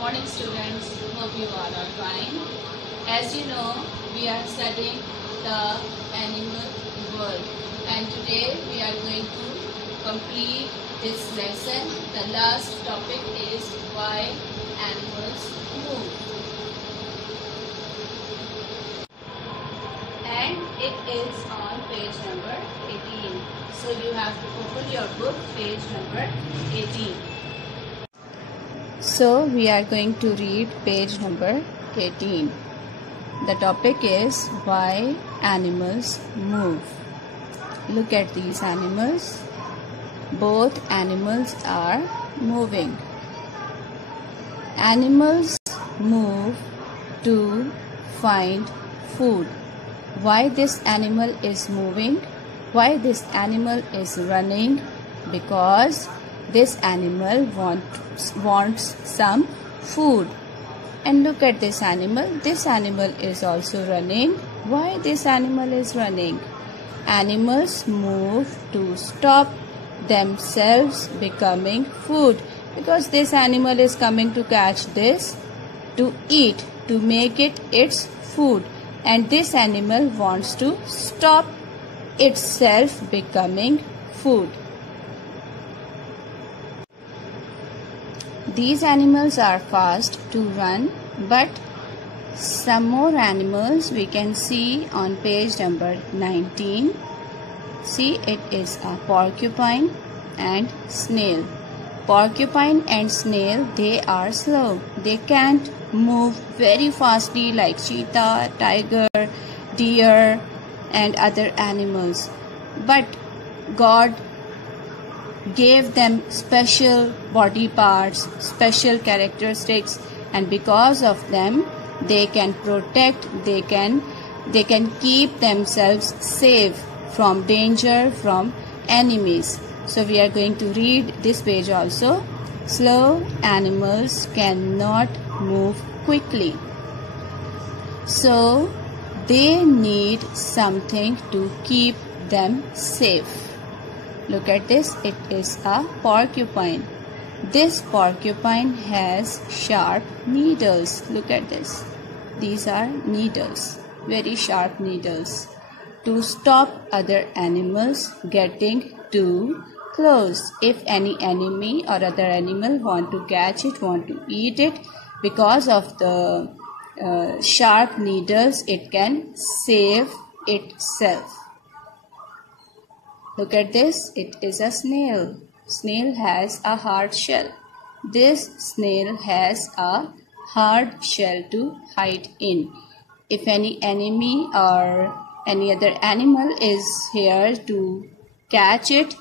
Morning students, hope you all are fine. As you know, we are studying the animal world and today we are going to complete this lesson. The last topic is why animals move. And it is on page number 18. So you have to open your book, page number 18. So we are going to read page number 18. The topic is why animals move. Look at these animals. Both animals are moving. Animals move to find food. Why this animal is moving? Why this animal is running? Because this animal wants some food. And look at this animal. This animal is also running. Why this animal is running? Animals move to stop themselves becoming food. Because this animal is coming to catch this, to eat, to make it its food. And this animal wants to stop itself becoming food. These animals are fast to run, but some more animals we can see on page number 19. See, it is a porcupine and snail. Porcupine and snail, they are slow. They can't move very fastly like cheetah, tiger, deer and other animals. But God gave them special body parts, special characteristics, and because of them they can protect, they can keep themselves safe from danger, from enemies. So we are going to read this page also. Slow animals cannot move quickly, so they need something to keep them safe. Look at this, it is a porcupine. This porcupine has sharp needles. Look at this. These are needles, very sharp needles, to stop other animals getting too close. If any enemy or other animal want to catch it, want to eat it, because of the sharp needles, it can save itself. Look at this, it is a snail. Snail has a hard shell. This snail has a hard shell to hide in. If any enemy or any other animal is here to catch it,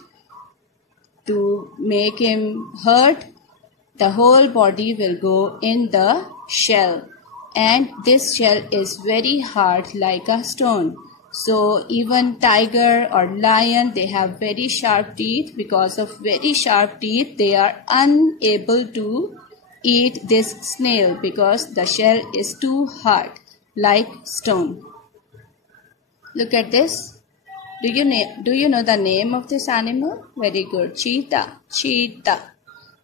to make him hurt, the whole body will go in the shell. And this shell is very hard like a stone. So even tiger or lion, they have very sharp teeth. Because of very sharp teeth, they are unable to eat this snail because the shell is too hard like stone. Look at this. Do you know the name of this animal? Very good. Cheetah. Cheetah.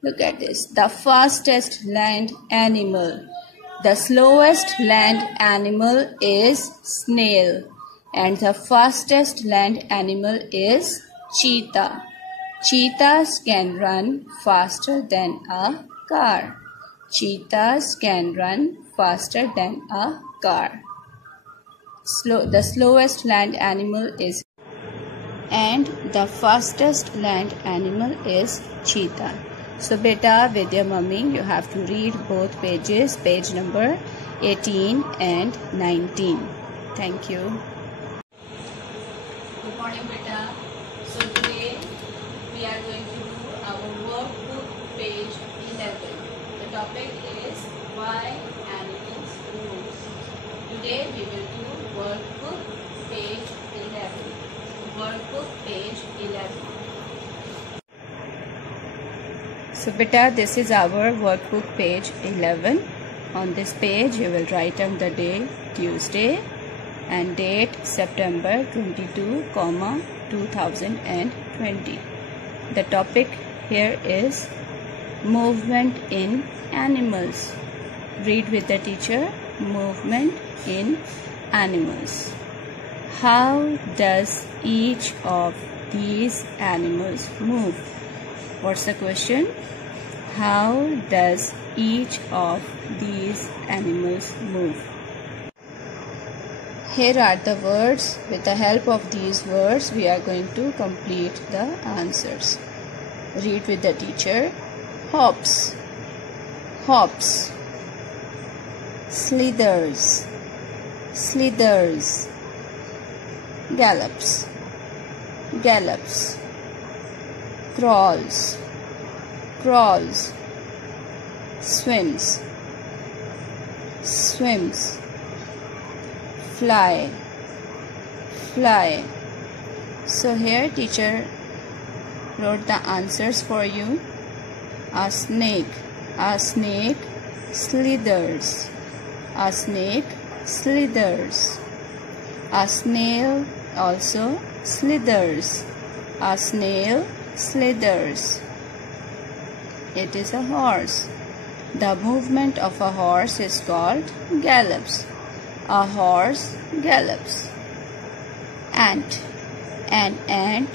Look at this. The fastest land animal. The slowest land animal is snail. And the fastest land animal is cheetah. Cheetahs can run faster than a car. Cheetahs can run faster than a car. The slowest land animal is, and the fastest land animal is cheetah. So beta, with your mummy, you have to read both pages, page number 18 and 19. Thank you. Good morning, beta. So today we are going to do our workbook page 11. The topic is why animals move. Today we will do workbook page 11. Workbook page 11. So beta, this is our workbook page 11. On this page you will write down the day Tuesday and date September 22, 2020. The topic here is movement in animals. Read with the teacher. Movement in animals. How does each of these animals move? What's the question? How does each of these animals move? Here are the words. With the help of these words, we are going to complete the answers. Read with the teacher. Hops, hops. Slithers, slithers. Gallops, gallops. Crawls, crawls. Swims, swims. Fly, fly. So here teacher wrote the answers for you. A snake slithers. A snake slithers. A snail also slithers. A snail slithers. It is a horse. The movement of a horse is called gallops. A horse gallops. Ant. An ant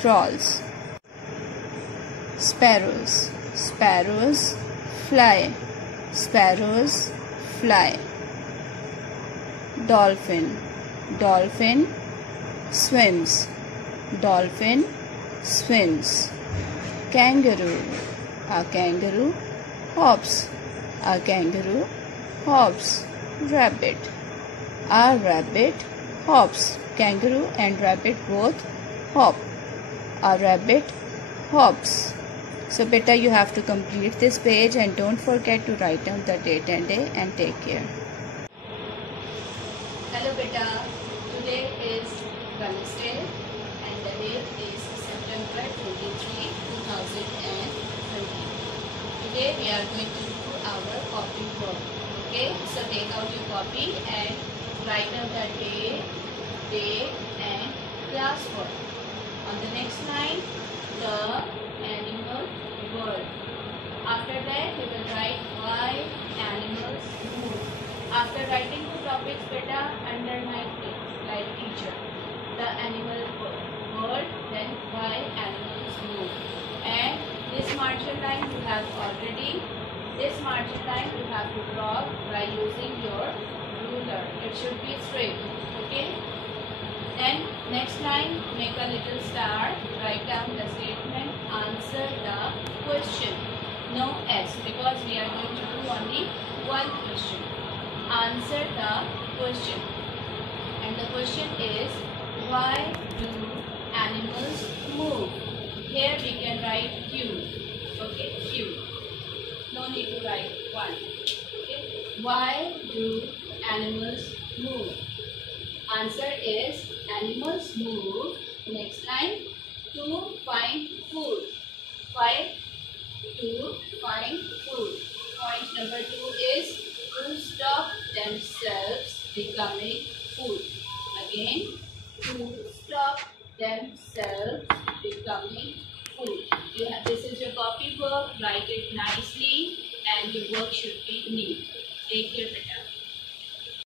crawls. Sparrows. Sparrows fly. Sparrows fly. Dolphin. Dolphin swims. Dolphin swims. Kangaroo. A kangaroo hops. A kangaroo hops. Rabbit. A rabbit hops. Kangaroo and rabbit both hop. A rabbit hops. So beta, you have to complete this page and don't forget to write down the date and day, and take care. Hello beta, today is Wednesday and the date is September 23, 2020. Today we are going to do our copy work. Okay, so take out your copy and write down the date and class work. On the next line, the animal word. After that, you will write why animals move. After writing the topics, beta, underline it like teacher. The animal word, then why animals move. And this margin line you have already. This margin line you have to draw by using your ruler. It should be straight. Okay. Then next line, make a little star, write down the statement, answer the question. No S, because we are going to do only one question. Answer the question. And the question is, why do animals move? Here we can write Q. Okay, Q. No need to write 1. Okay. Why do animals move? Answer is, animals move, next line, to find food. Why? To find food. Point number 2 is to stop themselves becoming food. Again, to stop themselves becoming food. This is your copy work. Write it nicely and your work should be neat.